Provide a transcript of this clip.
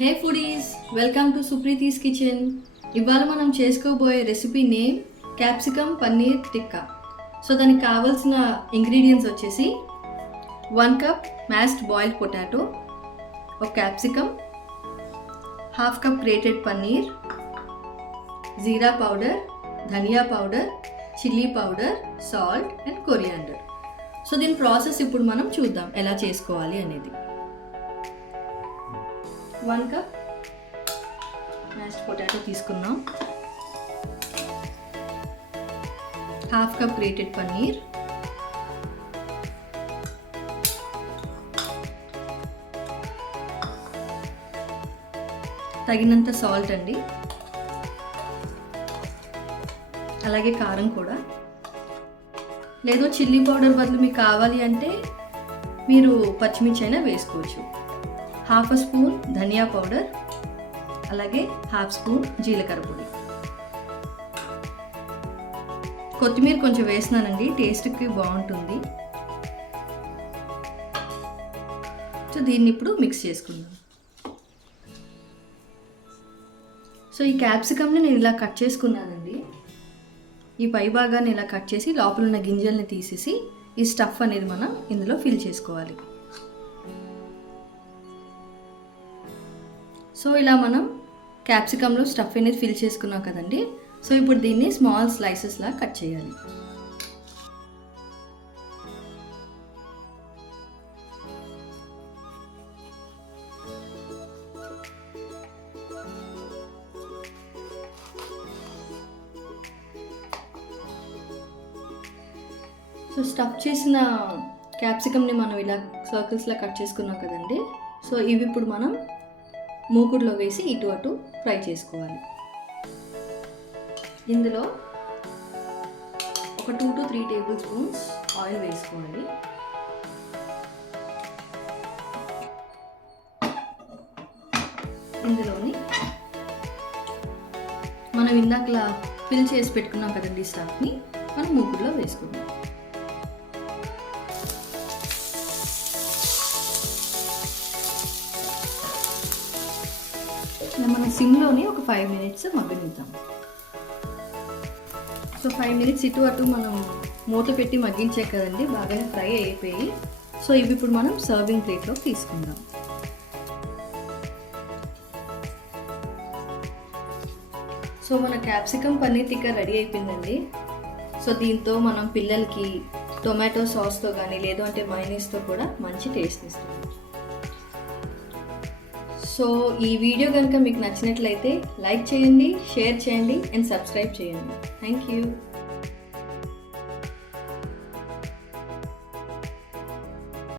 Hey foodies, welcome to Supreethi's kitchen. ఇవాళ మనం చేసుకోబోయే recipe name capsicum paneer tikka. So దానికి కావాల్సిన ఇంగ్రీడియంట్స్ వచ్చేసి 1 కప్ మ్యాష్డ్ బాయిల్డ్ పొటాటో, ఒక capsicum, 1/2 cup grated paneer, jeera powder, dhania powder, chilli powder, salt and coriander. So దీని process ఇప్పుడు మనం చూద్దాం ఎలా చేసుకోవాలి అనేది. 1 కప్ మ్యాష్డ్ పొటాటో తీసుకున్నాం, 1/2 కప్ గ్రేటెడ్ పన్నీర్, తగినంత సాల్ట్ అండి, అలాగే కారం కూడా. లేదు చిల్లీ పౌడర్ బదులు మీకు కావాలి అంటే మీరు పచ్చిమిర్చి అయినా వేసుకోవచ్చు. 1/2 స్పూన్ ధనియా పౌడర్, అలాగే 1/2 స్పూన్ జీలకర్ర పొడి. కొత్తిమీర కొంచెం వేసినానండి, టేస్ట్కి బాగుంటుంది. సో దీన్ని ఇప్పుడు మిక్స్ చేసుకుందాం. సో ఈ క్యాప్సికమ్ని నేను ఇలా కట్ చేసుకున్నానండి. ఈ పై భాగాన్ని ఇలా కట్ చేసి లోపల ఉన్న గింజల్ని తీసేసి ఈ స్టఫ్ అనేది మనం ఇందులో ఫిల్ చేసుకోవాలి. సో ఇలా మనం క్యాప్సికమ్లో స్టఫ్ అనేది ఫిల్ చేసుకున్నాం కదండి. సో ఇప్పుడు దీన్ని స్మాల్ స్లైసెస్లా కట్ చేయాలి. సో స్టఫ్ చేసిన క్యాప్సికమ్ని మనం ఇలా సర్కిల్స్లా కట్ చేసుకున్నాం కదండి. సో ఇవి ఇప్పుడు మనం మూకుడులో వేసి ఇటు అటు ఫ్రై చేసుకోవాలి. ఇందులో ఒక 2 to 3 టేబుల్ స్పూన్స్ ఆయిల్ వేసుకోవాలి. ఇందులోని మనం ఇందాకలా ఫిల్ చేసి పెట్టుకున్నాం కదండి స్టఫ్ని మనం మూకుడులో వేసుకుందాం. మన సిమ్లోని ఒక 5 minutes మగ్గనిద్దాం. సో 5 minutes ఇటు అటు మనం మూత పెట్టి మగ్గించే కదండి, బాగానే ఫ్రై అయిపోయి. సో ఇవి ఇప్పుడు మనం సర్వింగ్ ప్లేట్లో తీసుకుందాం. సో మన క్యాప్సికమ్ పన్నీర్ టిక్కా రెడీ అయిపోయిందండి. సో దీంతో మనం పిల్లలకి టొమాటో సాస్తో కానీ లేదు అంటే మైనీస్తో కూడా మంచి టేస్ట్ ఇస్తుంది. సో ఈ వీడియో కనుక మీకు నచ్చినట్లయితే లైక్ చేయండి, షేర్ చేయండి అండ్ సబ్స్క్రైబ్ చేయండి. Thank you.